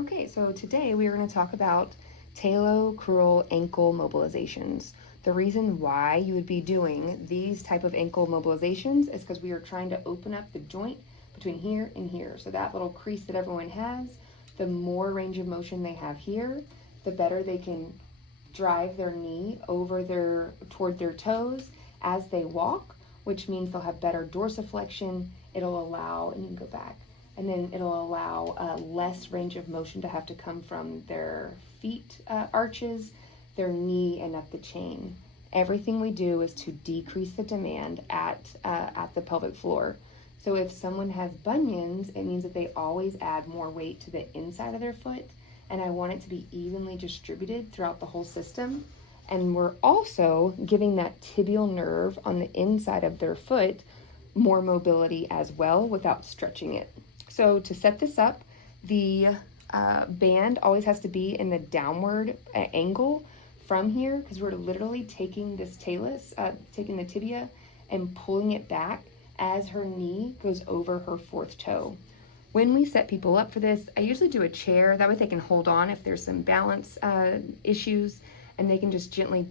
Okay, so today we are going to talk about Talo Crural ankle mobilizations. The reason why you would be doing these type of ankle mobilizations is because we are trying to open up the joint between here and here. So that little crease that everyone has, the more range of motion they have here, the better they can drive their knee toward their toes as they walk, which means they'll have better dorsiflexion. It'll allow, and you can go back, and then it'll allow less range of motion to have to come from their feet arches, their knee, and up the chain. Everything we do is to decrease the demand at the pelvic floor. So if someone has bunions, it means that they always add more weight to the inside of their foot, and I want it to be evenly distributed throughout the whole system. And we're also giving that tibial nerve on the inside of their foot more mobility as well without stretching it. So to set this up, the band always has to be in the downward angle from here, because we're literally taking this talus, taking the tibia and pulling it back as her knee goes over her fourth toe. When we set people up for this, I usually do a chair. That way they can hold on if there's some balance issues, and they can just gently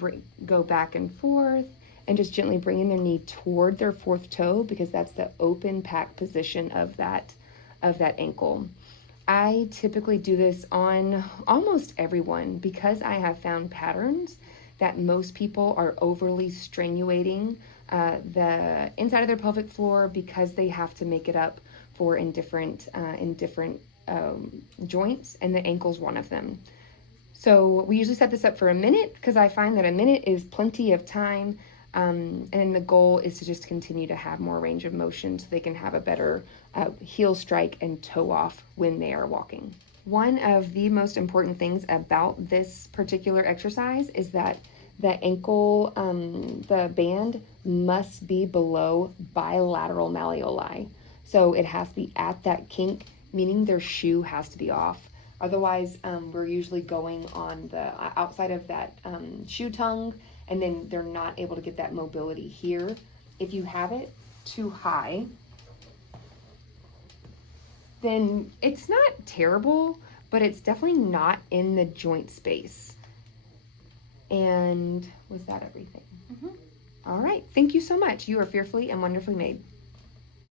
go back and forth and just gently bringing their knee toward their fourth toe, because that's the open pack position of that ankle. I typically do this on almost everyone because I have found patterns that most people are overly strenuating the inside of their pelvic floor because they have to make it up for in different joints, and the ankle's one of them. So we usually set this up for a minute because I find that a minute is plenty of time. And the goal is to just continue to have more range of motion so they can have a better heel strike and toe off when they are walking. One of the most important things about this particular exercise is that the ankle, the band must be below bilateral malleoli. So it has to be at that kink, meaning their shoe has to be off. Otherwise, we're usually going on the outside of that shoe tongue, and then they're not able to get that mobility here. If you have it too high, then it's not terrible, but it's definitely not in the joint space. And was that everything? All right, thank you so much. You are fearfully and wonderfully made.